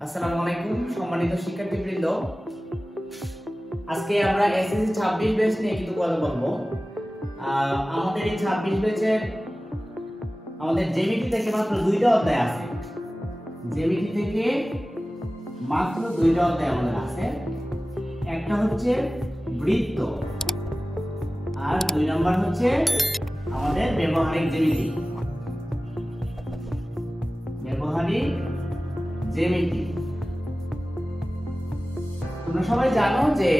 আসসালামু আলাইকুম সম্মানিত শিক্ষার্থীবৃন্দ, আজকে আমরা এসএসসি 26 ব্যাচ নিয়ে কিছু কথা বলবো। আমাদের এই 26 ব্যাচের আমাদের জ্যামিতি থেকে মাত্র 2টা অধ্যায় আছে। জ্যামিতি থেকে মাত্র 2টা অধ্যায় আমাদের আছে। একটা হচ্ছে বৃত্ত আর 2 নম্বর হচ্ছে আমাদের ব্যবহারিক জ্যামিতি। ব্যবহারিক জ্যামিতি তোমরা সবাই জানো যে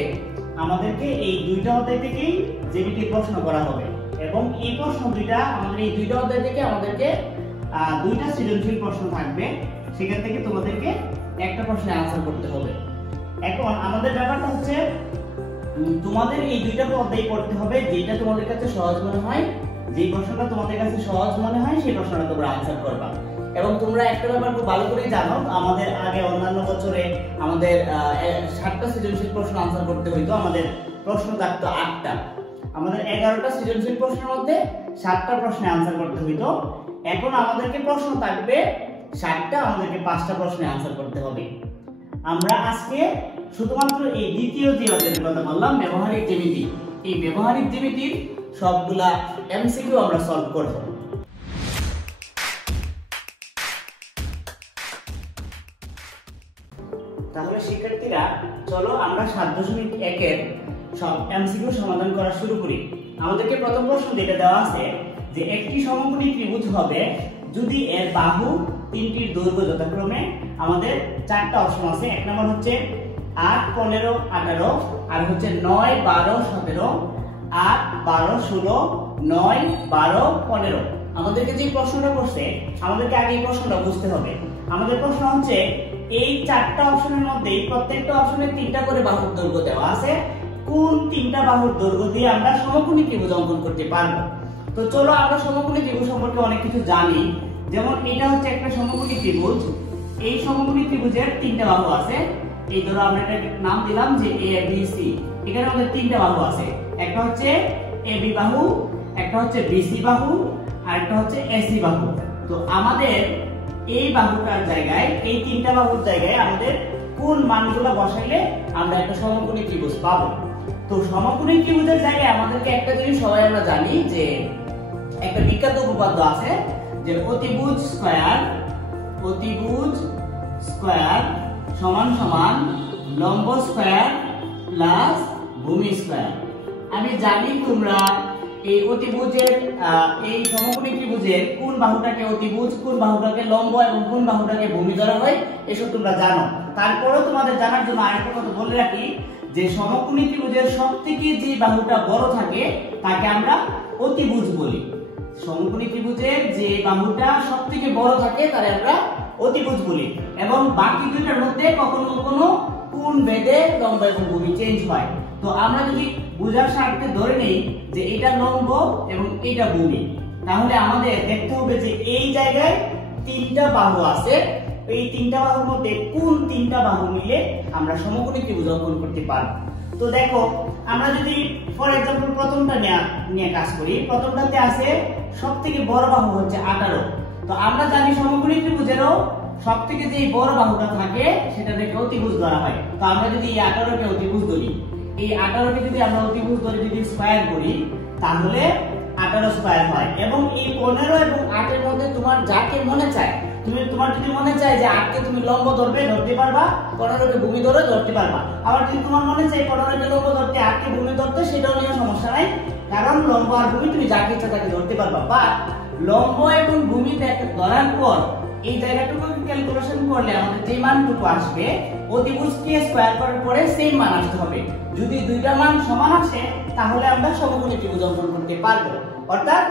আমাদেরকে এই 2টা অধ্যায় থেকেই জ্যামিতি প্রশ্ন করা হবে এবং এই প্রশ্ন দুইটা আমাদের এই 2টা অধ্যায় থেকে আমাদেরকে 2টা সৃজনশীল প্রশ্ন থাকবে। সেখান থেকে তোমাদেরকে একটা প্রশ্নে আনসার করতে হবে। এখন আমাদের ব্যাপারটা হচ্ছে তোমাদের এই 2টা অধ্যায় পড়তে হবে, যেটা তোমাদের কাছে সহজ মনে হয়, যে প্রশ্নটা তোমাদের কাছে সহজ মনে হয় সেই প্রশ্নটা তোমরা আনসার করবা। এবং তোমরা একটা ব্যাপার খুব ভালো করে জানো, আমাদের আগে অন্যান্য বছরে আমাদের 7টা সৃজনশীল প্রশ্ন আনসার করতে হইতো, আমাদের প্রশ্ন থাকতো 8টা। আমাদের 11টা সৃজনশীল প্রশ্নের মধ্যে 7টা প্রশ্নে আনসার করতে হইতো। এখন আমাদেরকে প্রশ্ন থাকবে 7টা, আমাদেরকে 5টা প্রশ্নে আনসার করতে হবে। আমরা আজকে শুধুমাত্র এই দ্বিতীয় যে অধ্যায়ের কথা বললাম, ব্যবহারিক জ্যামিতি, এই ব্যবহারিক জ্যামিতির সবগুলা এমসিকিউ আমরা সলভ করব। তাহলে শিক্ষার্থীরা চলো আমরা 7.1 এর সব এমসিকিউ সমাধান করা শুরু করি। আমাদেরকে প্রথম প্রশ্ন যেটা দেওয়া আছে যে একটি সমকোণী ত্রিভুজ হবে যদি এর বাহু তিনটির দৈর্ঘ্য যথাক্রমে, আমাদের 4টা অপশন আছে। এক নম্বর হচ্ছে 8, 15, 18, আর হচ্ছে 9, 12, 17, 8, 12, 16, 9, 12, 15। আমাদেরকে যে প্রশ্নটা করছে আমাদেরকে আগে এই প্রশ্নটা বুঝতে হবে। আমাদের প্রশ্ন হচ্ছে এই 4টা অপশনের মধ্যে প্রত্যেকটা অপশনে 3টা করে বাহুর দৈর্ঘ্য দেওয়া আছে, কোন 3টা বাহুর দৈর্ঘ্য দিয়ে আমরা সমকোণী ত্রিভুজ অঙ্কন করতে পারবো। তো চলো আমরা সমকোণী ত্রিভুজ সম্পর্কে অনেক কিছু জানি। যেমন এটা হচ্ছে একটা সমকোণী ত্রিভুজ, এই সমকোণী ত্রিভুজের 3টা বাহু আছে। এই ধরো আমরা এটাকে নাম দিলাম যে এ বি সি। এখানে আমাদের 3টা বাহু আছে, একটা হচ্ছে এ বি বাহু, একটা হচ্ছে বিসি বাহু, আর একটা হচ্ছে এসি বাহু। তো আমাদের এই বাহুটার জায়গায়, এই 3টা বাহুর জায়গায় আমাদের কোন মানগুলো বসাইলে আমরা একটা সমকোণী ত্রিভুজ পাবো। তো সমকোণী ত্রিভুজের জায়গায় আমাদেরকে একটা জিনিস সবাই আমরা জানি যে একটা বিখ্যাত উপপাদ্য আছে যে অতিভুজ স্কয়ার সমান সমান লম্ব স্কয়ার প্লাস ভূমি স্কয়ার। আমি জানি তোমরা এই অতিভুজের এই সমকোণী ত্রিভুজের কোন বাহুটাকে অতিভুজ, কোন বাহুটাকে লম্ব এবং কোন বাহুটাকে ভূমি ধরা হয় এসব তোমরা জানো। তারপরেও তোমাদের জানার জন্য আরেকটা কথা বলে রাখি যে সমকোণী ত্রিভুজের সবথেকে যে বাহুটা বড় থাকে তাকে আমরা অতিভুজ বলি। সমকোণী ত্রিভুজের যে বাহুটা সবথেকে বড় থাকে তারে আমরা অতিভুজ বলি। এবং বাকি দুইটার মধ্যে কখনো কখনো কোণ ভেদে লম্ব এবং ভূমি চেঞ্জ হয়। তো আমরা যদি বোঝার স্বার্থে ধরে নেই যে এটা লম্ব এবং এটা ভূমি, তাহলে আমাদের দেখতে হবে যে এই জায়গায় 3টা বাহু আছে, এই 3টা বাহুর মধ্যে কোন 3টা বাহু মিলে আমরা সমকোণী ত্রিভুজ অঙ্কন করতে পারব। তো দেখো আমরা যদি ফর এক্সাম্পল প্রথমটা নিয়ে কাজ করি, প্রথমটাতে আছে সবথেকে বড় বাহু হচ্ছে 18। তো আমরা জানি সমকোণী ত্রিভুজেরও সবথেকে যে বড় বাহুটা থাকে সেটাকে অতিভুজ ধরা হয়। তো আমরা যদি এই 18কে অতিভুজ ধরি, এই 18কে যদি আমরা অতিভুজ ধরে যদি স্কয়ার করি তাহলে 18 স্কয়ার হয়। এবং এই 15 এবং 8 এর মধ্যে তোমার যাকে মনে চায়, তোমার যদি মনে চায় যে 8 কে তুমি লম্ব ধরতে পারবা, 15 কে ভূমি ধরতে পারবা। আবার যদি তোমার মনে চায় 15 কে লম্ব ধরতে 8 কে ভূমি ধরতে, সেটাও নিয়ে সমস্যা নাই, কারণ লম্ব আর ভূমি তুমি যাকে ইচ্ছা তাকে ধরতে পারবা। বা লম্ব এবং ভূমি ধরার পর এই জায়গাটুকু ক্যালকুলেশন করলে আমাদের যে মানটুকু আসবে অতিভুজকে স্কয়ার করার পরে সেম মান আসতে হবে। যদি দুইটা মান সমান আসে তাহলে আমরা সমকোণী ত্রিভুজ অঙ্কন করতে পারবো। অর্থাৎ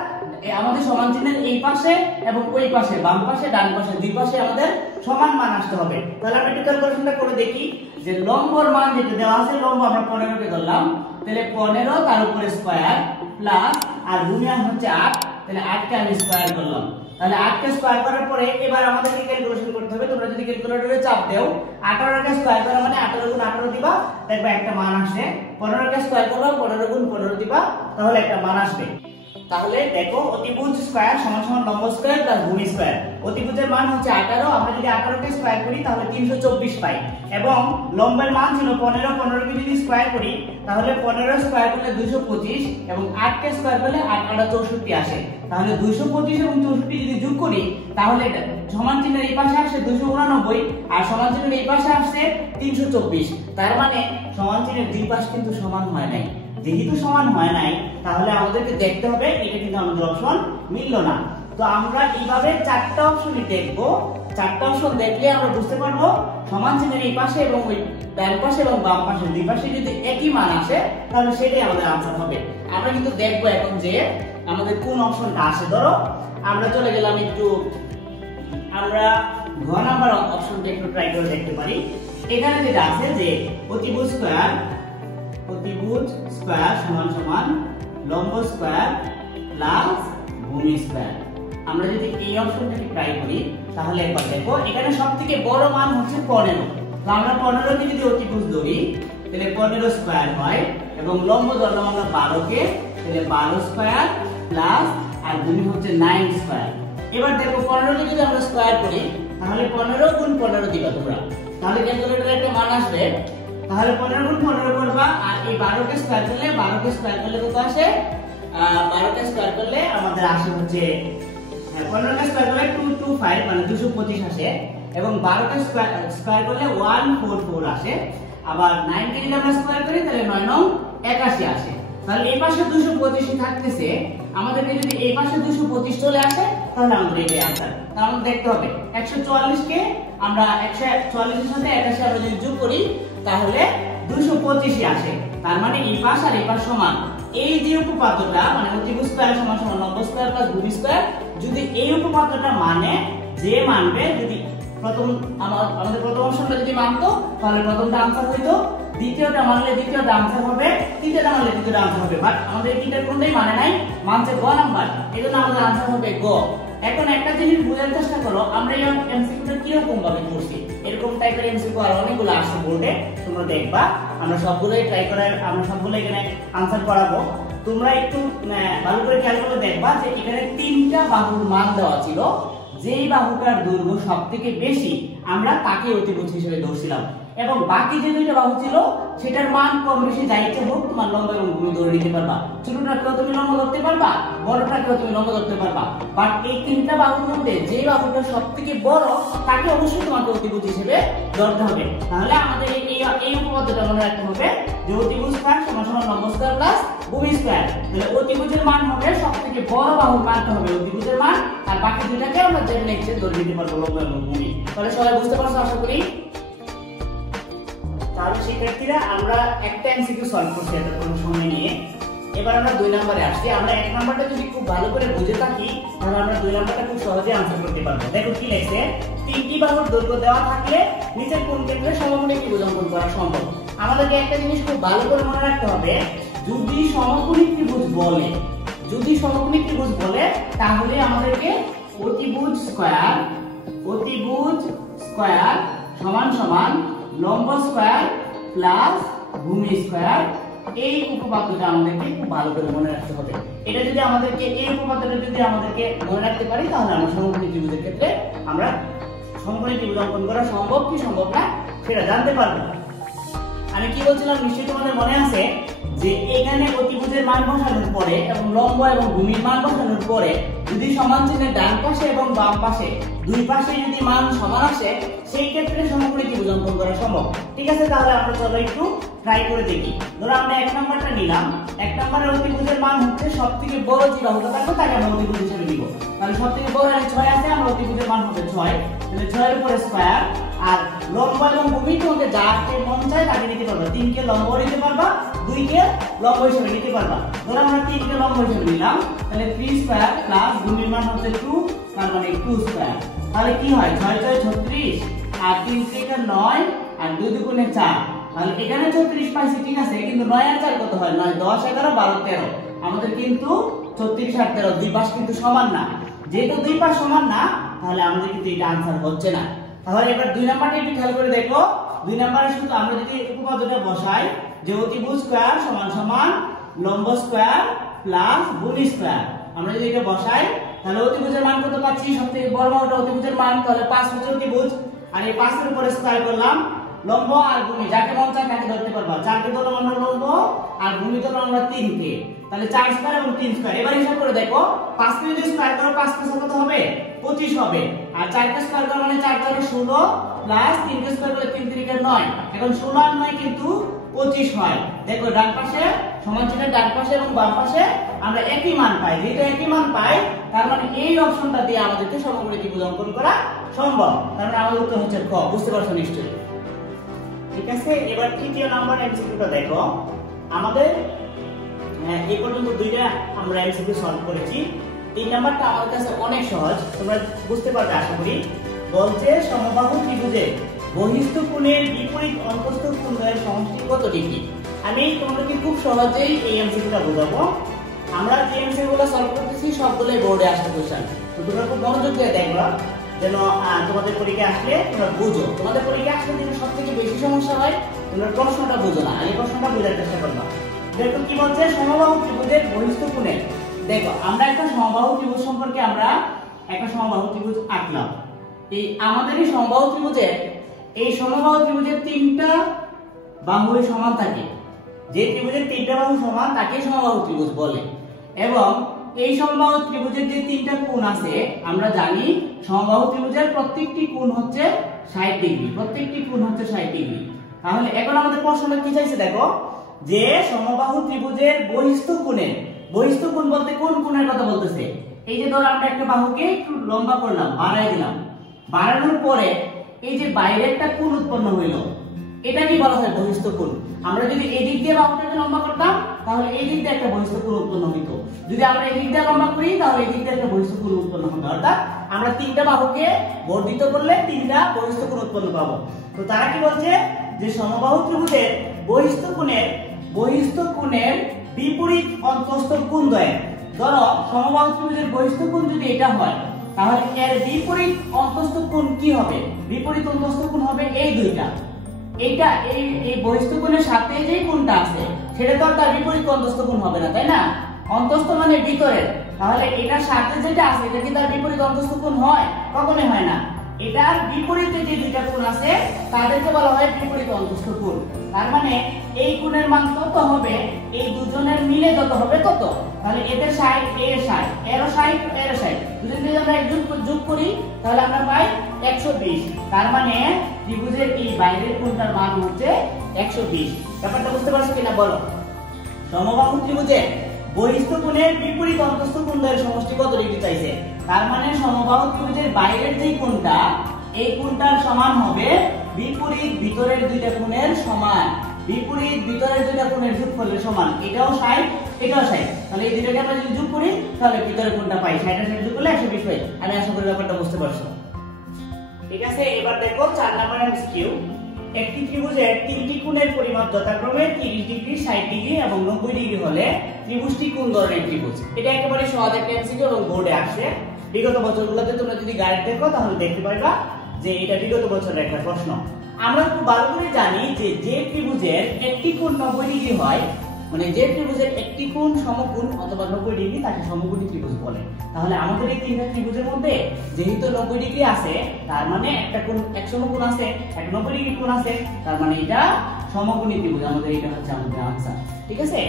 আমাদের সমান চিহ্নের এই পাশে এবং ওই পাশে, বাম পাশে ডান পাশে, দুই পাশে আমাদের সমান মান আসতে হবে। তাহলে আমরা ক্যালকুলেশনটা করে দেখি যে লম্বর মান যেটা দেওয়া আছে, লম্ব আমরা 15 কে ধরলাম, তাহলে 15 তার উপরে স্কয়ার প্লাস আর ভূমি হচ্ছে 8, তাহলে 8 কে আমি স্কয়ার করলাম। তাহলে 8 কে স্কয়ার করার পরে এবার আমাদেরকে ক্যালকুলেশন করতে হবে। তোমরা যদি ক্যালকুলেটরে চাপ দাও 18 কে স্কয়ার করা মানে 18 গুণ 18 দিবা, দেখবা একটা মান আসে। 15 কে স্কয়ার করলে 15 গুণ 15 দিবা, তাহলে একটা মান আসবে। তাহলে দেখো অতিভুজ স্কয়ার সমান সমান লম্ব স্কয়ার প্লাস ভূমি স্কয়ার। অতিভুজের মান হচ্ছে 18, আমরা যদি 18 কে স্কয়ার করি তাহলে 324 পাই, এবং লম্বের মান ছিল 15, 15 কে যদি স্কয়ার করি তাহলে 15 স্কয়ার করলে 225, এবং 8 কে স্কয়ার করলে 8 8 64 আসে। তাহলে 225 এবং 64 যদি যোগ করি তাহলে সমান চিহ্নের এই পাশে আসে 289 আর সমান চিহ্নের এই পাশে আসে 324। তার মানে সমান চিহ্নের দুই পাশ কিন্তু সমান হয় নাই। যেহেতু সমান হয় নাই তাহলে আমাদেরকে দেখতে হবে এটা কিন্তু আমাদের অপশন মিলল না। তো আমরা এইভাবে চারটা অপশনই দেখব। চারটা অপশন দেখলে আমরা বুঝতে পারবো সমান চিহ্নের এই পাশে এবং ওই ডান পাশে এবং বাম পাশে দুই পাশে যদি একই মান আসে তাহলে সেটাই আমাদের আনসার হবে। আমরা কিন্তু দেখব এখন যে আমাদের কোন অপশনটা আসে। ধরো আমরা চলে গেলাম একটু, আমরা ঘ নাম্বার অপশনটা একটু ট্রাই করে দেখতে পারি। এখানে যেটা আছে যে অতিভুজ স্কয়ার সমান সমান লম্ব স্কয়ার প্লাস ভূমি স্কয়ার। আমরা যদি এই অপশনটাকে ট্রাই করি তাহলে একবার দেখো এখানে সবথেকে বড় মান হচ্ছে 15। তো আমরা 15 কে যদি অতিভুজ ধরি তাহলে 15 স্কয়ার হয়, এবং লম্ব ধরলাম আমরা 12 কে, তাহলে 12 স্কয়ার প্লাস আর ভূমি হচ্ছে 9 স্কয়ার। এবার দেখো 15 কে যদি আমরা স্কয়ার করি তাহলে 15 গুণ 15 দিবা তোমরা, তাহলে ক্যালকুলেটরে একটা মান আসবে। তাহলে 15 গুণ 15 করবা, আর এই 12 কে স্কয়ার করলে কত আসে? 12 কে স্কয়ার করলে আমাদের আসে হচ্ছে 15 কে স্কয়ার করলে 225 মানে 225 আসে, এবং 12 কে স্কয়ার করলে 144 আসে। আবার 9 কে যদি আমরা স্কয়ার করি তাহলে 9 9 81 আসে। তাহলে এই পাশে 225 থাকতেছে, আমাদেরকে যদি এই পাশে 225 চলে আসে তাহলে আমাদের এটাই आंसर। তাহলে আমাদের দেখতে হবে 144 কে আমরা 144 এর সাথে 81 আমরা যদি যোগ করি তাহলে 225 আসে। তার মানে এই পাশ আর এই পাশ সমান। এই যে উপপাদ্যটা মানে অতিভুজ স্কয়ার সমান সমান লম্ব স্কয়ার প্লাস ভূমি স্কয়ার, যদি এই উপপাদ্যটা মানে যে মানবে, যদি আমাদের প্রথম অপশনটা যদি মানতো তাহলে প্রথমটা आंसर হইতো, দ্বিতীয়টা মানলে দ্বিতীয়টা आंसर হবে, তৃতীয়টা মানলে তৃতীয়টা आंसर হবে। বাট আমাদের এই তিনটার কোনটাই মানে নাই, মানছে গ নাম্বার, এজন্য আমাদের आंसर হবে গ। এখন একটা জিনিস বোঝার চেষ্টা করো, আমরা এই এমসিকিউটা কি রকম ভাবে করছি। এরকম টাইপের এমসিকিউ আর অনেকগুলো আসছে বোর্ডে, তোমরা দেখবা। আমরা সবগুলোই ট্রাই করে আমরা সবগুলো এখানে आंसर করাবো। তোমরা একটু ভালো করে খেয়াল করে দেখবা যে এখানে তিনটা বাহুর মান দেওয়া ছিল, যেই বাহুটার দৈর্ঘ্য সবথেকে বেশি আমরা তাকে অতিভুজ হিসেবে ধরছিলাম, এবং বাকি যে দুইটা বাহু ছিল সেটার মান কম বেশি যা ইচ্ছে হোক তোমার লম্ব এবং ভূমি ধরে নিতে পারবা। ছোটটাকেও তুমি লম্ব ধরতে পারবা, বড়টাকেও তুমি লম্ব ধরতে পারবা। বাট এই তিনটা বাহুর মধ্যে যে বাহুটা সবথেকে বড় তাকে অবশ্যই তোমাকে অতিভুজ হিসেবে ধরতে হবে। তাহলে আমাদের এই উপপাদ্যটা মনে রাখতে হবে যে অতিভুজ স্কয়ার সমান সমান লম্ব স্কয়ার প্লাস ভূমি স্কয়ার। তাহলে অতিভুজের মান হবে সবথেকে বড় বাহুর মানটা হবে অতিভুজের মান, আর বাকি দুটাকে আমরা যেমন ইচ্ছে ধরে নিতে পারবো লম্ব এবং ভূমি। তাহলে সবাই বুঝতে পারছো আশা করি। তাহলে শিক্ষার্থীরা আমরা একটা এমসিকিউ সলভ করছি এতক্ষণ সময় নিয়ে। এবার আমরা 2 নম্বরে আসছি। আমরা 1 নম্বরটা যদি খুব ভালো করে বুঝে থাকি তাহলে আমরা 2 নম্বরটা খুব সহজে आंसर করতে পারবো। দেখো কি লেখছে, তিনটি বাহুর দৈর্ঘ্য দেওয়া থাকলে নিচের কোন ক্ষেত্রে সমকোণী ত্রিভুজ অঙ্কন করা সম্ভব। আমাদেরকে একটা জিনিস খুব ভালো করে মনে রাখতে হবে, যদি সমকোণী ত্রিভুজ বলে তাহলে আমাদেরকে অতিভুজ স্কয়ার সমান সমান লম্ব স্কয়ার প্লাস ভূমি স্কয়ার, এই উপপাদ্যটা আমাদেরকে খুব ভালো করে মনে রাখতে হবে। এটা যদি আমাদেরকে এই উপপাদ্যটা যদি আমাদেরকে মনে রাখতে পারি তাহলে আমরা সমকোণী ত্রিভুজের ক্ষেত্রে আমরা সমকোণী ত্রিভুজ অঙ্কন করা সম্ভব কি সম্ভব না সেটা জানতে পারবো। আমি কি বলছিলাম নিশ্চয়ই তোমাদের মনে আছে যে এখানে অতিভুজের মান বসানোর পরে এবং লম্ব এবং ভূমির মান বসানোর পরে যদি সমান চিহ্নের ডান পাশে এবং বাম পাশে দুই পাশে যদি মান সমান আসে সেই ক্ষেত্রে সমকোণী ত্রিভুজ অঙ্কন করা সম্ভব। ঠিক আছে, তাহলে আমরা চলো একটু ট্রাই করে দেখি। ধরো আমরা 1 নম্বরটা নিলাম। 1 নম্বরের অতিভুজের মান হচ্ছে সবথেকে বড় যে বাহুটা থাকবে তাকে আমরা অতিভুজ হিসেবে নিব। তাহলে সবথেকে বড় এখানে 6 আছে, আমরা অতিভুজের মান হবে 6, তাহলে 6 এর উপরে স্কয়ার, আর লম্ব এবং ভূমির মধ্যে যাকে মন চায় তাকে নিতে পারবা। 3 কে লম্ব নিতে পারবা, 2 কে লম্ব হিসেবে নিতে পারবা। ধরো আমরা 3 কে লম্ব হিসেবে নিলাম, তাহলে 3 স্কয়ার প্লাস ভূমির মান হচ্ছে 2, তার মানে 2 স্কয়ার। তাহলে কি হয় 6 6 36 আর 3 থেকে 9 আর 2 দুগুণে 4, তাহলে এখানে 34 পাইছি। ঠিক আছে, কিন্তু 9 আর 4 কত হয়? 9 10 11 12 13। আমাদের কিন্তু 34 আর 13 দুই পাশ কিন্তু সমান না। যেহেতু দুই পাশ সমান না তাহলে আমাদের কিন্তু এটা आंसर হচ্ছে না। তাহলে এবার 2 নাম্বারটা একটু খেয়াল করে দেখো। 2 নাম্বারে শুধু আমরা যদি উপপাদ্যটা বসাই যে অতিভুজ স্কয়ার সমান সমান লম্ব স্কয়ার প্লাস ভূমি স্কয়ার, আমরা যদি এটা বসাই তাহলে অতিভুজের মান কত পাচ্ছি? সবথেকে বড় বাহুটা অতিভুজের মান, তাহলে 5 হচ্ছে অতিভুজ। আর এই 5 এর উপরে স্কয়ার করলাম লম্ব আর ভূমি, যাকে মন চায় তাকে ধরতে পারবা। 4 কে ধরলাম আমরা লম্ব আর ভূমি ধরলাম আমরা 3 কে, তাহলে 4 স্কয়ার এবং 3 স্কয়ার। এবার হিসাব করে দেখো 5 কে যদি স্কয়ার করো 5 কে কত হবে? 25 হবে। আর 4 কে স্কয়ার করো মানে 4 4 16 প্লাস 3 কে স্কয়ার করলে 3 3 কে 9। এখন 16 আর 9 কিন্তু 25 হয়। দেখো ডান পাশে সমান চিহ্নের ডান পাশে এবং বাম পাশে আমরা একই মান পাই। যেহেতু একই মান পাই তার মানে এই অপশনটা দিয়ে আমাদেরকে সমকোণী ত্রিভুজ অঙ্কন করা সম্ভব। তার মানে আমাদের উত্তর হচ্ছে খ। বুঝতে পারছো নিশ্চয়ই? ঠিক আছে, এবার তৃতীয় নাম্বার এমসিকিউটা দেখো। আমাদের এই পর্যন্ত দুইটা আমরা এমসিকিউ সলভ করেছি। 3 নাম্বারটা আমার কাছে অনেক সহজ, তোমরা বুঝতে পারবে আশা করি। বলছে সমবাহু ত্রিভুজে বহিস্থ কোণের বিপরীত অন্তস্থ কোণ দ্বয়ের সমষ্টি কত ডিগ্রি? আমি তোমাদেরকে খুব সহজেই এই এমসিকিউটা বোঝাবো। আমরা যে এমসিকিউগুলো সলভ করতেছি সবগুলোই বোর্ডে আসে কোশ্চেন, তো তোমরা খুব মনোযোগ দিয়ে দেখবা যেন তোমাদের পরীক্ষা আসলে তোমরা বুঝো। তোমাদের পরীক্ষা আসলে যেন সবথেকে বেশি সমস্যা হয় তোমরা প্রশ্নটা বুঝো না, এই প্রশ্নটা বোঝার চেষ্টা করবা। দেখো কি বলছে, সমবাহু ত্রিভুজের বহিস্থ কোণের। দেখো আমরা একটা সমবাহু ত্রিভুজ সম্পর্কে আমরা একটা সমবাহু ত্রিভুজ আঁকলাম। এই আমাদের এই সমবাহু ত্রিভুজের তিনটা বাহুই সমান থাকে। যে ত্রিভুজের তিনটা বাহু সমান তাকে সমবাহু ত্রিভুজ বলে। এবং এই সমবাহু ত্রিভুজের যে তিনটা কোণ আছে আমরা জানি সমবাহু ত্রিভুজের প্রত্যেকটি কোণ হচ্ছে 60 ডিগ্রি, প্রত্যেকটি কোণ হচ্ছে 60 ডিগ্রি। তাহলে এখন আমাদের প্রশ্নটা কি চাইছে দেখো, যে সমবাহু ত্রিভুজের বহিস্থ কোণের, বহিস্থ কোণ বলতে কোন কোণের কথা বলতেছে? এই যে ধরো আমরা একটা বাহুকে একটু লম্বা করলাম, বাড়াই দিলাম, বাড়ানোর পরে এই যে বাইরে একটা কোণ উৎপন্ন হইলো, এটা কি বলা হয়? বহিস্থ কোণ। আমরা যদি এই দিক দিয়ে বাহুটাকে লম্বা করতাম তাহলে এই দিক দিয়ে একটা বহিস্থ কোণ উৎপন্ন হইতো। যদি আমরা এই দিক দিয়ে লম্বা করি তাহলে এই দিক দিয়ে একটা বহিস্থ কোণ উৎপন্ন হবে। অর্থাৎ আমরা তিনটা বাহুকে বর্ধিত করলে তিনটা বহিস্থ কোণ উৎপন্ন পাবো। তো তারা কি বলছে যে সমবাহু ত্রিভুজের বহিস্থ কোণের বিপরীত অন্তস্থ কোণ দ্বয়। ধরো সমবাহু ত্রিভুজের বহিস্থ কোণ যদি এটা হয় তাহলে এর বিপরীত অন্তস্থ কোণ কি হবে? বিপরীত অন্তস্থ কোণ হবে এই দুইটা। এইটা এই বহিস্থ কোণের সাথে যে কোণটা আছে সেটা তো তার বিপরীত অন্তস্থ কোণ হবে না, তাই না? অন্তস্থ মানে ভিতরের, তাহলে এটার সাথে যেটা আছে এটা কি তার বিপরীত অন্তস্থ কোণ হয়? কখনোই হয় না। এটার বিপরীতে যে দুইটা কোণ আছে তাদেরকে বলা হয় বিপরীত অন্তস্থ কোণ। তার মানে এই কোণের মান কত হবে? এই দুজনের মিলে যত হবে তত। তাহলে এদের 60 এর 60 এরও 60 এরও 60, দুজন যদি আমরা যোগ করি তাহলে আমরা পাই 120। তার মানে ত্রিভুজের এই বাইরের কোণটার মান হচ্ছে 120। ব্যাপারটা বুঝতে পারছো কিনা বলো? সমবাহু ত্রিভুজে বহিস্থ কোণের বিপরীত অন্তস্থ কোণ দ্বয়ের সমষ্টি কত ডিগ্রি চাইছে। তার মানে সমবাহু ত্রিভুজের বাইরের যে কোণটা এই কোণটার সমান হবে বিপরীত ভিতরের দুইটা কোণের সমান। বিপরীত ভিতরের দুইটা কোণের যোগফলের সমান। এটাও 60 এটাও 60, তাহলে এই দুটোকে আমরা যদি যোগ করি তাহলে ভিতরের কোণটা পাই। 60 আর 60 যোগ করলে 120 পাই। আমি আশা করি ব্যাপারটা বুঝতে পারছো। ঠিক আছে, এবার দেখো 4 নাম্বার এমসিকিউ। একটি ত্রিভুজের তিনটি কোণের পরিমাপ যথাক্রমে 30 ডিগ্রি, 60 ডিগ্রি এবং 90 ডিগ্রি হলে ত্রিভুজটি কোন ধরনের ত্রিভুজ? এটা একেবারে সহজ একটা এমসিকিউ এবং বোর্ডে আসে। বিগত বছরগুলোতে তোমরা যদি গাইড দেখো তাহলে দেখতে পারবা যে এটা বিগত বছরের একটা প্রশ্ন। আমরা খুব ভালো করে জানি যে যে ত্রিভুজের একটি কোণ 90 ডিগ্রি হয়, মানে যে ত্রিভুজের একটি কোণ সমকোণ অথবা 90 ডিগ্রি তাকে সমকোণী ত্রিভুজ বলে। তাহলে আমাদের এই তিনটা ত্রিভুজের মধ্যে যেহেতু 90 ডিগ্রি আছে তার মানে একটা কোণ এক সমকোণ আছে, একটা 90 ডিগ্রি কোণ আছে, তার মানে এটা সমকোণী ত্রিভুজ। আমাদের এটা হচ্ছে আমাদের আনসার। ঠিক আছে,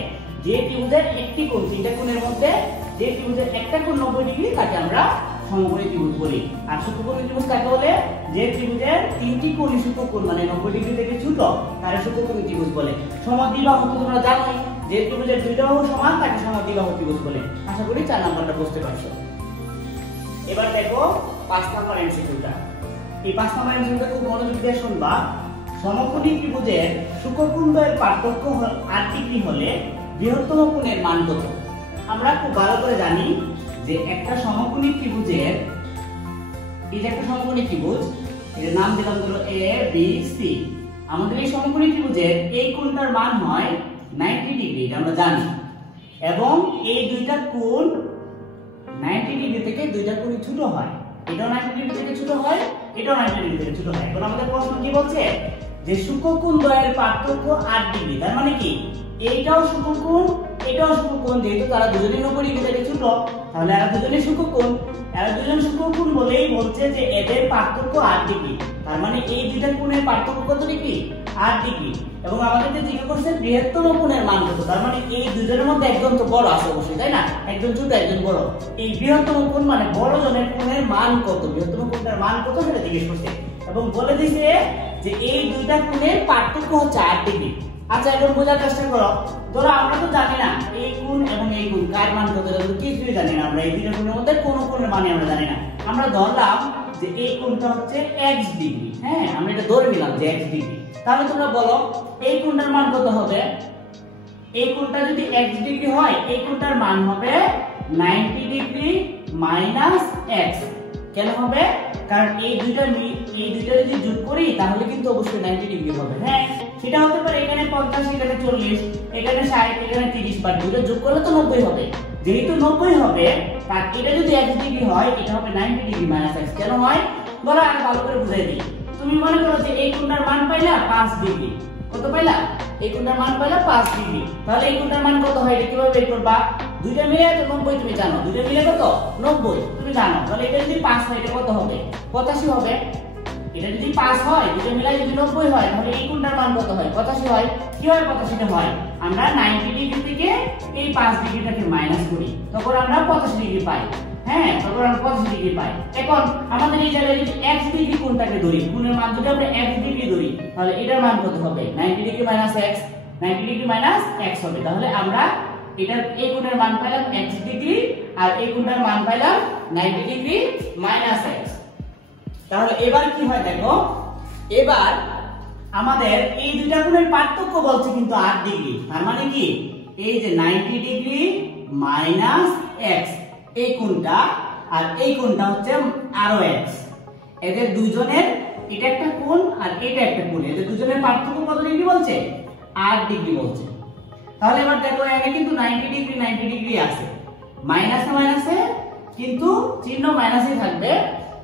যে ত্রিভুজের একটি কোণ, তিনটা কোণের মধ্যে যে ত্রিভুজের একটা কোণ 90 ডিগ্রি তাকে আমরা সমকোণী ত্রিভুজ বলি। আর সূক্ষ্মকোণী ত্রিভুজ কাকে বলে? যে ত্রিভুজের তিনটি কোণ সূক্ষ্মকোণ মানে 90 ডিগ্রি থেকে ছোট তারে সূক্ষ্মকোণী ত্রিভুজ বলে। সমদ্বিবাহু তোমরা জানোই, যে ত্রিভুজের দুইটা বাহু সমান তাকে সমদ্বিবাহু ত্রিভুজ বলে। আশা করি 4 নাম্বারটা বুঝতে পারছো। এবার দেখো 5 নাম্বার এমসিকিউটা। এই 5 নাম্বার এমসিকিউটা খুব মনোযোগ দিয়ে শুনবা। সমকোণী ত্রিভুজের সূক্ষ্মকোণ দ্বয়ের পার্থক্য 8 ডিগ্রি হলে বৃহত্তম কোণের মান কত? আমরা খুব ভালো করে জানি যে একটা সমকোণী ত্রিভুজের, এই যে একটা সমকোণী ত্রিভুজ, এর নাম দিলাম ধরো এ বি সি। আমাদের এই সমকোণী ত্রিভুজের এই কোণটার মান হয় 90 ডিগ্রি, এটা আমরা জানি। এবং এই দুইটা কোণ 90 ডিগ্রি থেকে দুইটা কোণ ছোট হয়। এটাও 90 ডিগ্রি থেকে ছোট হয়, এটাও 90 ডিগ্রি থেকে ছোট হয়। এখন আমাদের প্রশ্ন কি বলছে যে সূক্ষ্মকোণ দ্বয়ের পার্থক্য 8 ডিগ্রি। তার মানে কি এইটাও সূক্ষ্মকোণ এটাও সূক্ষ্মকোণ, যেহেতু তারা দুজনেই 90 ডিগ্রি থেকে ছোট, তাহলে এরা দুজনেই সূক্ষ্মকোণ। এরা দুজন সূক্ষ্মকোণ বলেই বলছে যে এদের পার্থক্য 8 ডিগ্রি। তার মানে এই দুইটা কোণের পার্থক্য কত ডিগ্রি? 8 ডিগ্রি। এবং আমাদেরকে জিজ্ঞাসা করছে বৃহত্তম কোণের মান কত। তার মানে এই দুজনের মধ্যে একজন তো বড় আছে অবশ্যই, তাই না? একজন ছোট একজন বড়। এই বৃহত্তম কোণ মানে বড় জনের কোণের মান কত, বৃহত্তম কোণটার মান কত সেটা জিজ্ঞেস করছে এবং বলে দিয়েছে যে এই দুইটা কোণের পার্থক্য হচ্ছে 8 ডিগ্রি। আচ্ছা, এখন বোঝার চেষ্টা করো। ধরো আমরা তো জানি না এই কোণ এবং এই কোণ কার মান কত, কিছুই জানি না আমরা। এই দুইটা কোণের মধ্যে কোন কোণের মান আমরা জানি না। আমরা ধরলাম যে এই কোণটা হচ্ছে x ডিগ্রি। হ্যাঁ, আমরা এটা ধরে নিলাম যে x ডিগ্রি। তাহলে তোমরা বলো এই কোণটার মান কত হবে? এই কোণটা যদি x ডিগ্রি হয়, এই কোণটার মান হবে 90 ডিগ্রি মাইনাস x। কেন হবে? কারণ এই দুইটা যদি যোগ করি তাহলে কিন্তু অবশ্যই 90 ডিগ্রি হবে। হ্যাঁ, সেটা হতে পারে এখানে 50, এখানে 40, এখানে 60, এখানে 30, বাট দুটো যোগ করলে তো 90 হবে। যেহেতু 90 হবে, তার এটা যদি x ডিগ্রি হয়, এটা হবে 90 ডিগ্রি মাইনাস x। কেন হয়? বলো, আর ভালো করে বুঝাই দিই। তুমি মনে করো যে এই কোণটার মান পাইলা 5 ডিগ্রি। কত পাইলা? এই কোণটার মান পাইলা 5 ডিগ্রি। তাহলে এই কোণটার মান কত হয় এটা কিভাবে বের করবা? দুইটা মিলে তো 90 তুমি জানো। দুইটা মিলে কত? 90 তুমি জানো। তাহলে এটা যদি 5 হয় এটা কত হবে? 85 হবে। এটা যদি 5 হয়, দুইটা মিলাই যদি 90 হয়, তাহলে এই কোণটার মান কত হয়? 85 হয়। কি হয় 85 টা হয়? আমরা 90 ডিগ্রি থেকে এই 5 ডিগ্রিটাকে মাইনাস করি, তখন আমরা 85 ডিগ্রি পাই। হ্যাঁ, তখন আমরা 85 ডিগ্রি পাই। এখন আমাদের এই জায়গায় যদি x ডিগ্রি কোণটাকে ধরি, কোণের মান যদি আমরা x ডিগ্রি ধরি, তাহলে এটার মান কত হবে? 90 degree minus x। 90 degree minus x হবে। তাহলে আমরা এটার এই কোণের মান পাইলাম x ডিগ্রি, আর এই কোণটার মান পাইলাম 90 ডিগ্রি মাইনাস x। তাহলে এবার কি হয় দেখো, এবার আমাদের এই দুইটা কোণের পার্থক্য বলছে কিন্তু 8 ডিগ্রি। তার মানে কি? এই যে 90 ডিগ্রি মাইনাস x, এই কোণটা আর এই কোণটা হচ্ছে আরো x। এদের দুজনের এটা একটা কোণ আর এটা একটা কোণ, এদের দুজনের পার্থক্য কত ডিগ্রি বলছে? 8 ডিগ্রি বলছে। তাহলে এবার দেখো এখানে কিন্তু 90 ডিগ্রি 90 ডিগ্রি আছে, মাইনাসে মাইনাসে কিন্তু চিহ্ন মাইনাসই থাকবে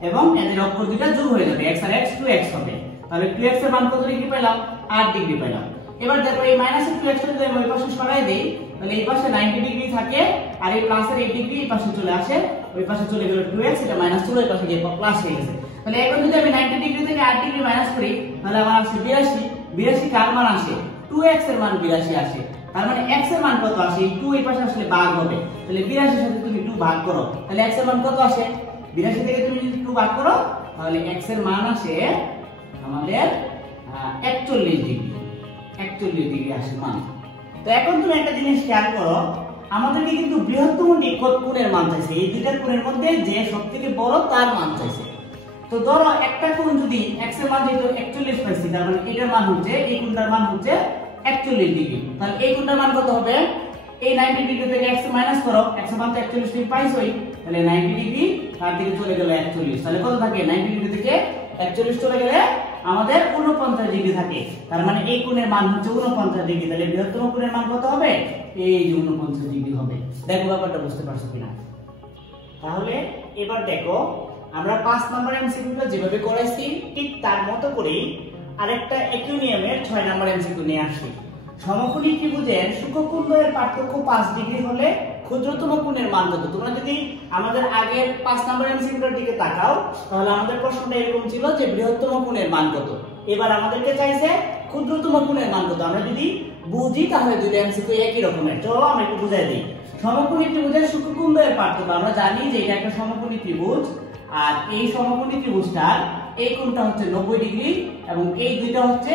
এবং এদের অক্ষর দুটো যোগ হয়ে যাবে, x আর x 2x হবে। তাহলে 2x এর মান কত ডিগ্রি পেলাম? 8 ডিগ্রি পেলাম। এবার দেখো এই মাইনাসের 2x যদি আমি ওই পাশে সরাই দেই, তাহলে এই পাশে 90 ডিগ্রি থাকে আর এই প্লাসের 8 ডিগ্রি এই পাশে চলে আসে, ওই পাশে চলে গেল 2x, এটা মাইনাস চলে ওই পাশে গিয়ে প্লাস হয়ে গেছে। তাহলে এখন যদি আমি 90 ডিগ্রি থেকে 8 ডিগ্রি মাইনাস করি, তাহলে আমার আসে 82। 82 কার মান আসে? 2x এর মান 82 আসে। তার মানে x এর মান কত আসে? 2 এই পাশে আসলে ভাগ হবে, তাহলে 82 সাথে তুমি 2 ভাগ করো, তাহলে x এর মান কত আসে? 82 থেকে তুমি যদি 2 ভাগ করো, তাহলে x এর মান আসে আমাদের 41 ডিগ্রি। 41 ডিগ্রি আসে মান। তো এখন তুমি একটা জিনিস খেয়াল করো, আমাদেরকে কিন্তু বৃহত্তম কোণের মান চাইছে। এই দুইটা কোণের মধ্যে যে সবথেকে বড় তার মান চাইছে। তো ধরো একটা কোণ যদি x এর মান যেহেতু 41 পাইছি, তার মানে এটার মান হচ্ছে, এই কোণটার মান হচ্ছে 41 ডিগ্রি। তাহলে এই কোণটার মান কত হবে? এই 90 ডিগ্রি থেকে x মাইনাস করো, x এর মান তো 41 ডিগ্রি পাইছোই, তাহলে 90 ডিগ্রি তার দিকে চলে গেল 41। তাহলে কত থাকে? 90 ডিগ্রি থেকে 41 চলে গেলে আমাদের 49 ডিগ্রি থাকে। তার মানে এই কোণের মান হচ্ছে 49 ডিগ্রি। তাহলে বৃহত্তম কোণের মান কত হবে? এই যে 49 ডিগ্রি হবে। দেখো ব্যাপারটা বুঝতে পারছো কিনা? তাহলে এবার দেখো আমরা 5 নম্বর এমসিকিউটা যেভাবে করাইছি ঠিক তার মতো করেই আরেকটা একই নিয়মের 6 নম্বর এমসিকিউ নিয়ে আসি। সমকোণী ত্রিভুজের সূক্ষ্মকোণদ্বয়ের পার্থক্য 5 ডিগ্রি হলে ক্ষুদ্রতম কোণের মান কত? তোমরা যদি আমাদের আগের 5 নম্বর এমসিকিউটার দিকে তাকাও, তাহলে আমাদের প্রশ্নটা এরকম ছিল যে বৃহত্তম কোণের মান কত। এবার আমাদেরকে চাইছে ক্ষুদ্রতম কোণের মান কত। আমরা যদি বুঝি তাহলে দুটো এমসিকিউ একই রকমের। চলো আমরা একটু বুঝাই দিই। সমকোণী ত্রিভুজের সূক্ষ্মকোণদ্বয়ের পার্থক্য, আমরা জানি যে এটা একটা সমকোণী ত্রিভুজ, আর এই সমকোণী ত্রিভুজটার এই কোণটা হচ্ছে 90 ডিগ্রি এবং এই দুইটা হচ্ছে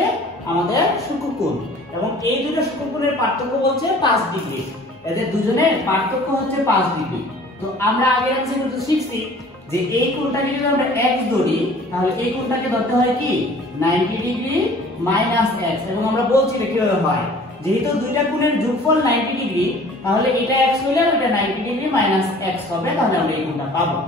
আমাদের সূক্ষ্মকোণ, এবং এই দুটো সূক্ষ্মকোণের পার্থক্য বলছে 5 ডিগ্রি। এদের দুজনের পার্থক্য হচ্ছে 5 ডিগ্রি। তো আমরা আগের এমসিকিউতে শিখছি যে এই কোণটাকে যদি আমরা x ধরি, তাহলে এই কোণটাকে ধরতে হয় কি 90 ডিগ্রি মাইনাস x, এবং আমরা বলছি এটা কিভাবে হয়। যেহেতু দুইটা কোণের যোগফল 90 ডিগ্রি, তাহলে এটা x হলে এটা 90 ডিগ্রি মাইনাস x হবে, তাহলে আমরা এই কোণটা পাবো।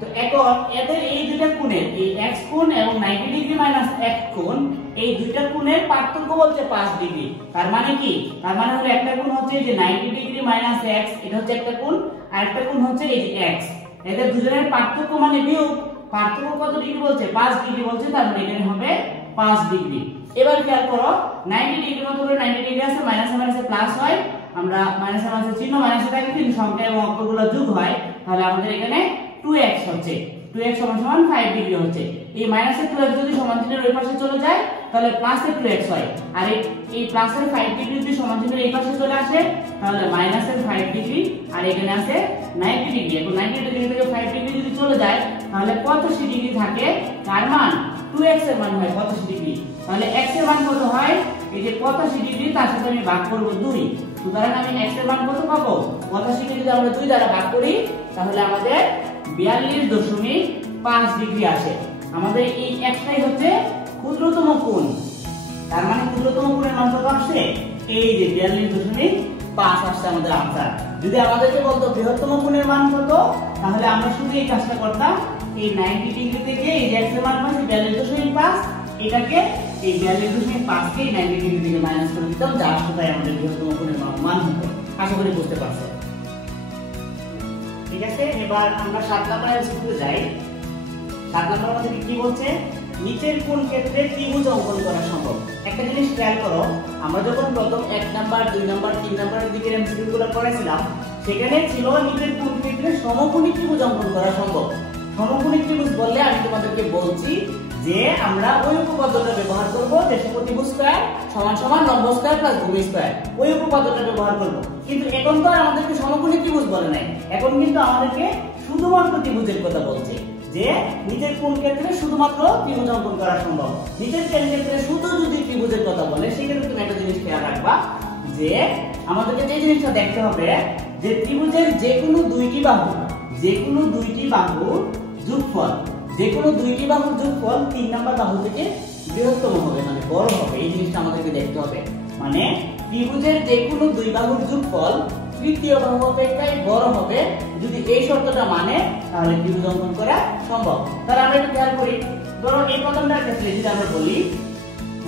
তো এখন এদের এই দুইটা কোণের এই x কোণ এবং 90 ডিগ্রি মাইনাস x কোণ, এই দুইটা কোণের পার্থক্য বলছে 5 ডিগ্রি। তার মানে কি? তার মানে হলো একটা কোণ হচ্ছে এই যে 90 ডিগ্রি মাইনাস x, এটা হচ্ছে একটা কোণ, আর একটা কোণ হচ্ছে এই যে x। এদের দুজনের পার্থক্য মানে বিয়োগ, পার্থক্য কত ডিগ্রি বলছে? 5 ডিগ্রি বলছে, তার মানে এখানে হবে 5 ডিগ্রি। এবার খেয়াল করো 90 ডিগ্রির মতো করে 90 ডিগ্রি আছে, মাইনাসে মাইনাসে প্লাস হয়, আমরা মাইনাসের মাঝে চিহ্ন মাইনাসে থাকে কিন্তু সংখ্যা এবং অঙ্কগুলো যোগ হয়, তাহলে আমাদের এখানে 2x হচ্ছে, 2x সমান সমান 5 ডিগ্রি হচ্ছে। এই মাইনাসের 2x যদি সমান চিহ্নের ওই পাশে চলে যায় তাহলে প্লাসের 2x হয়, আর এই প্লাসের 5 ডিগ্রি যদি সমান চিহ্নের এই পাশে চলে আসে তাহলে মাইনাসের 5 ডিগ্রি, আর এখানে আছে 90 ডিগ্রি। এখন 90 ডিগ্রি থেকে 5 ডিগ্রি যদি চলে যায় তাহলে 85 ডিগ্রি থাকে, কার মান 2x এর মান হয় 85 ডিগ্রি। তাহলে x এর মান কত হয়, এই যে 85 ডিগ্রি তার সাথে আমি ভাগ করব 2, সুতরাং আমি x এর মান কত পাবো, 85 কে যদি আমরা 2 দ্বারা ভাগ করি তাহলে আমাদের 42.5 ডিগ্রি আসে। আমাদের এই x টাই হচ্ছে ক্ষুদ্রতম কোণ, তার মানে ক্ষুদ্রতম কোণের মান কত আসছে, এই যে 42.5 আসছে আমাদের আনসার। যদি আমাদেরকে বলতো বৃহত্তম কোণের মান কত, তাহলে আমরা শুধু এই কাজটা করতাম, এই 90 ডিগ্রি থেকে এই যে x এর মান পাচ্ছি 42.5, এটাকে এই 42.5 কে 90 ডিগ্রি থেকে মাইনাস করে দিতাম, যার সাথে আমাদের বৃহত্তম কোণের মান হতো। আশা করি বুঝতে পারছো। ঠিক আছে, এবার আমরা 7 নম্বরের এমসিকিউতে যাই। 7 নম্বর আমাদের কি বলছে, নিচের কোন ক্ষেত্রে ত্রিভুজ অঙ্কন করা সম্ভব। একটা জিনিস খেয়াল করো, আমরা যখন প্রথম 1 নাম্বার 2 নাম্বার 3 নাম্বারের দিকের এমসিকিউগুলো করেছিলাম সেখানে ছিল নিচের কোন ক্ষেত্রে সমকোণী ত্রিভুজ অঙ্কন করা সম্ভব। সমকোণী ত্রিভুজ বললে আমি তোমাদেরকে বলছি যে আমরা ওই উপপাদ্যটা ব্যবহার করব যে সমত্রিভুজ স্কয়ার সমান সমান লম্ব স্কয়ার প্লাস ভূমি স্কয়ার, ওই উপপাদ্যটা ব্যবহার করব। কিন্তু এখন তো আর আমাদেরকে সমকোণী ত্রিভুজ বলে নাই, এখন কিন্তু আমাদেরকে শুধুমাত্র ত্রিভুজের কথা বলছে, যে নিচের কোন ক্ষেত্রে শুধুমাত্র ত্রিভুজ অঙ্কন করা সম্ভব। নিচের কোন ক্ষেত্রে শুধু যদি ত্রিভুজের কথা বলে সেক্ষেত্রে তুমি একটা জিনিস খেয়াল রাখবা, যে আমাদেরকে যে জিনিসটা দেখতে হবে যে ত্রিভুজের যে কোনো দুইটি বাহুর যোগফল, যে কোনো দুইটি বাহুর যোগফল 3 নাম্বার বাহু থেকে বৃহত্তম হবে, মানে বড় হবে। এই জিনিসটা আমাদেরকে দেখতে হবে, মানে ত্রিভুজের যে কোনো দুই বাহুর যোগফল তৃতীয় বাহু অপেক্ষায় বড় হবে। যদি এই শর্তটা মানে তাহলে ত্রিভুজ অঙ্কন করা সম্ভব। তাহলে আমরা একটু খেয়াল করি, ধরো এই প্রথমটার ক্ষেত্রে যদি আমরা বলি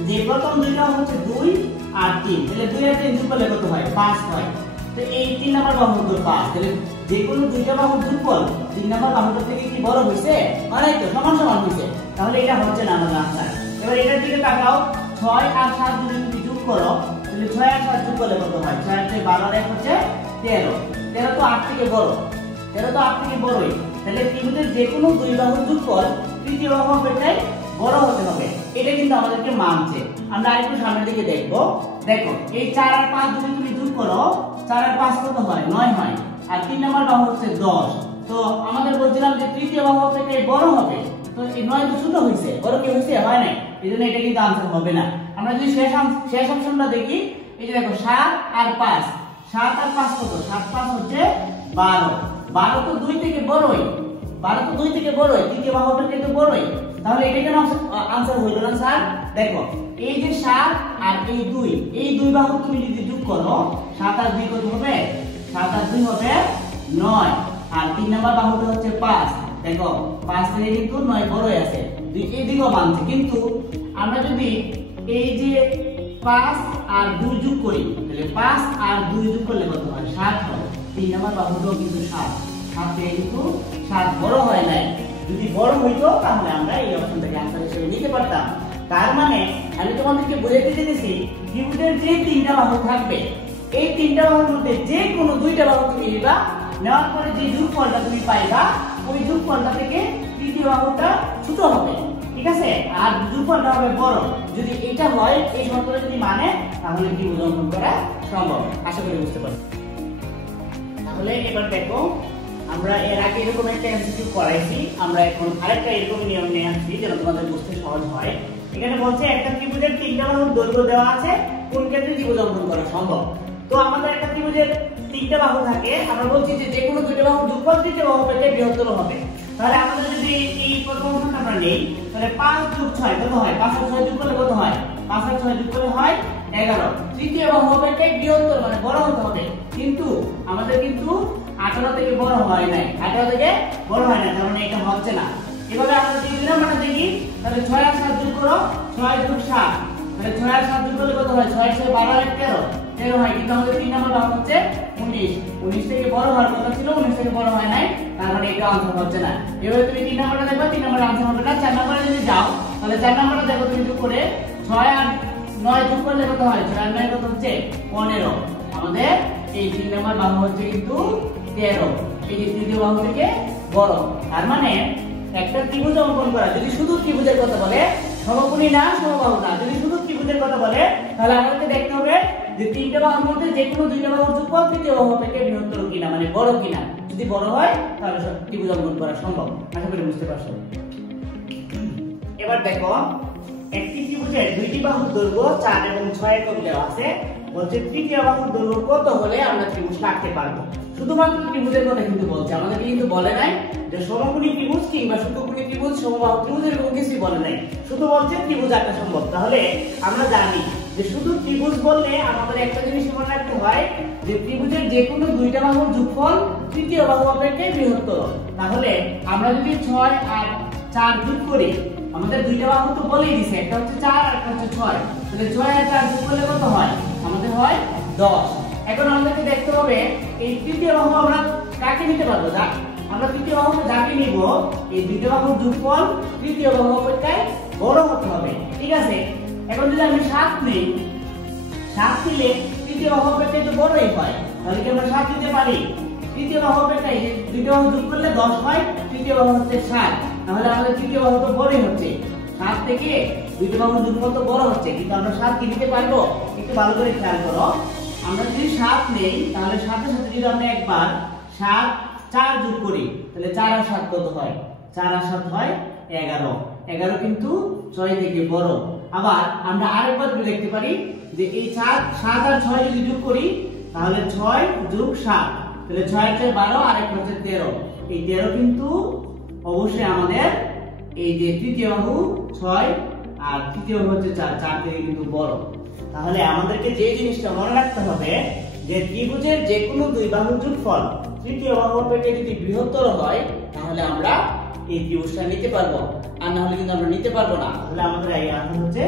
যে প্রথম দুইটা হচ্ছে 2 আর 3, তাহলে 2 আর 3 যোগ করলে কত হয়, 5 হয়। তো এই 3 নাম্বার বাহুর যোগ 5, তাহলে যে কোনো দুইটা বাহুর যোগফল 3 নাম্বার বাহুটা থেকে কি বড় হইছে, মানে তো সমান সমান হইছে, তাহলে এটা হচ্ছে না আমাদের আনসার। এবার এটার দিকে তাকাও, 6 আর 7 যদি তুমি যোগ করো তাহলে 6 আর 7 যোগ করলে কত হয়, 6 আর 12 আর 1 হচ্ছে 13, 13 তো 8 থেকে বড়, 13 তো 8 থেকে বড়ই। তাহলে ত্রিভুজের যে কোনো দুই বাহুর যোগফল তৃতীয় বাহু অপেক্ষায় বড় হতে হবে, এটা কিন্তু আমাদেরকে মানছে। আমরা আরেকটু সামনের দিকে দেখবো, দেখো এই 4 আর 5 যদি তুমি যোগ করো 4 আর 5 কত হয়, 9 হয়, আর 3 নাম্বার বাহু হচ্ছে 10। তো আমাদের বলছিলাম যে তৃতীয় বাহু অপেক্ষায় বড় হবে, তো এই 9 তো ছোট হইছে, বড় কি হইছে, হয় নাই, এজন্য এটা কিন্তু আনসার হবে না। আমরা যদি শেষ অপশনটা দেখি, এই যে দেখো 7 আর 5, 7 আর 5 কত, 7 5 হচ্ছে 12, 12 তো 2 থেকে বড়ই, 12 তো 2 থেকে বড়ই, তৃতীয় বাহু অপেক্ষায় তো বড়ই, তাহলে এটা কেন আনসার হইল না স্যার। দেখো এই যে 7 আর এই 2, এই দুই বাহু তুমি যদি যোগ করো 7 আর 2 কত হবে, 7 আর 2 হবে 9, আর 3 নাম্বার বাহুটা হচ্ছে 5, দেখো 5 থেকে কিন্তু 9 বড়ই আছে, এই দিকেও মানছে। কিন্তু আমরা যদি এই যে 5 আর 2 যোগ করি তাহলে 5 আর 2 যোগ করলে কত হয়, 7 হয়। 3 নাম্বার বাহুটাও কিন্তু 7, 7 থেকে কিন্তু 7 বড় হয় নাই। যদি বড় হইতো তাহলে আমরা এই অপশনটাকে আনসার হিসেবে নিতে পারতাম। তার মানে আমি তোমাদেরকে বোঝাতে চেয়েছি ত্রিভুজের যে 3টা বাহু থাকবে এই 3টা বাহুর মধ্যে যে কোনো 2টা বাহু তুমি নিবা, নেওয়ার পরে যে যোগফলটা তুমি পাইবা ওই যোগফলটা থেকে তৃতীয় বাহুটা ছোট হবে, ঠিক আছে, আর যোগফলটা হবে বড়। যদি এটা হয়, এই শর্তটা যদি মানে, তাহলে ত্রিভুজ অঙ্কন করা সম্ভব। আশা করি বুঝতে পারছো। তাহলে এবার দেখো, আমরা এর আগে এরকম একটা এমসিকিউ করাইছি, আমরা এখন আরেকটা এরকম নিয়ম নিয়ে আসছি যেন তোমাদের বুঝতে সহজ হয়। এখানে বলছে একটা ত্রিভুজের 3টা বাহুর দৈর্ঘ্য দেওয়া আছে, কোন ক্ষেত্রে ত্রিভুজ অঙ্কন করা সম্ভব। তো আমাদের একটা ত্রিভুজের 3টা বাহু থাকে, আমরা বলছি যে কোনো 2টা বাহুর যোগফল তৃতীয় বাহু থেকে বৃহত্তর হবে। তাহলে আমাদের যদি এই প্রথম অংশটা আমরা নেই, তাহলে 5 যোগ 6 কত হয়, 5 আর 6 যোগ করলে কত হয়, 5 আর 6 যোগ করলে হয় 11। তৃতীয় বাহু অপেক্ষায় বৃহত্তর মানে বড় হতে হবে, কিন্তু আমাদের কিন্তু 18 থেকে বড় হয় নাই, 18 থেকে বড় হয় না, তার মানে এটা হচ্ছে না। এভাবে আমরা যদি 2 নাম্বারটা দেখি, তাহলে 6 আর 7 যোগ করো, 6 যোগ 7, তাহলে 6 আর 7 যোগ করলে কত হয়, 6 6 12 আর 13 হয়। কিন্তু আমাদের 3 নাম্বার বাহু হচ্ছে 19, 19 থেকে বড় হওয়ার কথা ছিল, 19 থেকে বড় হয় নাই, তার মানে এটা আনসার হচ্ছে না। এবারে তুমি 3 নাম্বারটা দেখবা, 3 নাম্বার আনসার হবে না। 4 নাম্বারে যদি যাও, তাহলে 4 নাম্বারটা দেখো তুমি যোগ করে 6 আর 9 যোগ করলে কত হয়, 6 আর 9 কত হচ্ছে 15, আমাদের এই 3 নম্বর বাহু হচ্ছে কিন্তু 13, এই যে তৃতীয় বাহু থেকে বড়। তার মানে একটা ত্রিভুজ অঙ্কন করা, যদি শুধু ত্রিভুজের কথা বলে, সমকোণী না সমবাহু না, যদি শুধু ত্রিভুজের কথা বলে তাহলে আমাদেরকে দেখতে হবে যে তিনটা বাহুর মধ্যে যে কোনো দুইটা বাহুর যোগফল তৃতীয় বাহু থেকে বৃহত্তর কিনা, মানে বড় কিনা। যদি বড় হয় তাহলে ত্রিভুজ অঙ্কন করা সম্ভব। আশা করি বুঝতে পারছো। এবার দেখো, একটি ত্রিভুজের দুইটি বাহুর দৈর্ঘ্য 4 এবং 6 একক দেওয়া আছে। বলছে তৃতীয় বাহুর দৈর্ঘ্য কত হলে আমরা ত্রিভুজ আঁকতে পারবো। শুধুমাত্র ত্রিভুজের কথা কিন্তু বলছে, আমাদেরকে কিন্তু বলে নাই যে সমকোণী ত্রিভুজ কিংবা শুষ্ককোণী ত্রিভুজ, সমবাহু ত্রিভুজ এরকম কিছুই বলে নাই, শুধু বলছে ত্রিভুজ আঁকা সম্ভব। তাহলে আমরা জানি যে শুধু ত্রিভুজ বললে আমাদের একটা জিনিস মনে রাখতে হয় যে ত্রিভুজের যে কোনো দুইটা বাহুর যোগফল তৃতীয় বাহু অপেক্ষা বৃহত্তর। তাহলে আমরা যদি 6 আর 4 যোগ করি, আমাদের দুইটা বাহু তো বলেই দিছে, একটা হচ্ছে 4 আর একটা হচ্ছে 6, তাহলে 6 আর 4 যোগ করলে কত হয়? আমাদের হয় 10। এখন আমাদেরকে দেখতে হবে এই তৃতীয় বাহু আমরা কাকে নিতে পারবো। আমরা তৃতীয় বাহুকে যাকে নিব, এই দুইটা বাহুর যোগফল তৃতীয় বাহু অপেক্ষা বড় হতে হবে, ঠিক আছে? এখন যদি আমি 7 নিই, 7 নিলে তৃতীয় বাহু অপেক্ষা তো বড়ই হয়, তাহলে কি আমরা 7 নিতে পারি? তৃতীয় বাহু অপেক্ষা দুইটা বাহু যোগ করলে 10 হয়, তৃতীয় বাহু হচ্ছে 7, তাহলে আমাদের তৃতীয় বাহু তো বড়ই হচ্ছে। 7 থেকে দুইটা বাহুর যোগফল তো বড় হচ্ছে, কিন্তু আমরা 7 কি নিতে পারবো? একটু ভালো করে খেয়াল করো। আমরা যদি 7 নেই, তাহলে সাথে সাথে যদি আমরা একবার 7 4 যোগ করি, তাহলে 4 আর 7 কত হয়? 4 আর 7 হয় 11। 11 কিন্তু 6 থেকে বড়। আবার আমরা আরেকবার দেখতে পারি যে এই 7 আর 6 যদি যোগ করি, তাহলে 6 যোগ 7, তাহলে 6 আর 6 12 আর 1 হচ্ছে 13। এই 13 কিন্তু অবশ্যই আমাদের এই যে তৃতীয় বাহু 6 আর তৃতীয় বাহু হচ্ছে 4 থেকে কিন্তু বড়। তাহলে আমাদেরকে যে জিনিসটা মনে রাখতে হবে যে ত্রিভুজের যে কোনো দুই বাহুর যোগফল তৃতীয় বাহু অপেক্ষা যদি বৃহত্তর হয়, তাহলে আমরা এই ত্রিভুজটা নিতে পারবো, আর না হলে কিন্তু আমরা নিতে পারবো না। তাহলে আমাদের এই আনসার হচ্ছে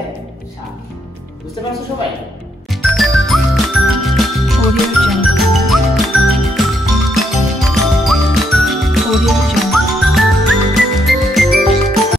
7। বুঝতে পারছো সবাই?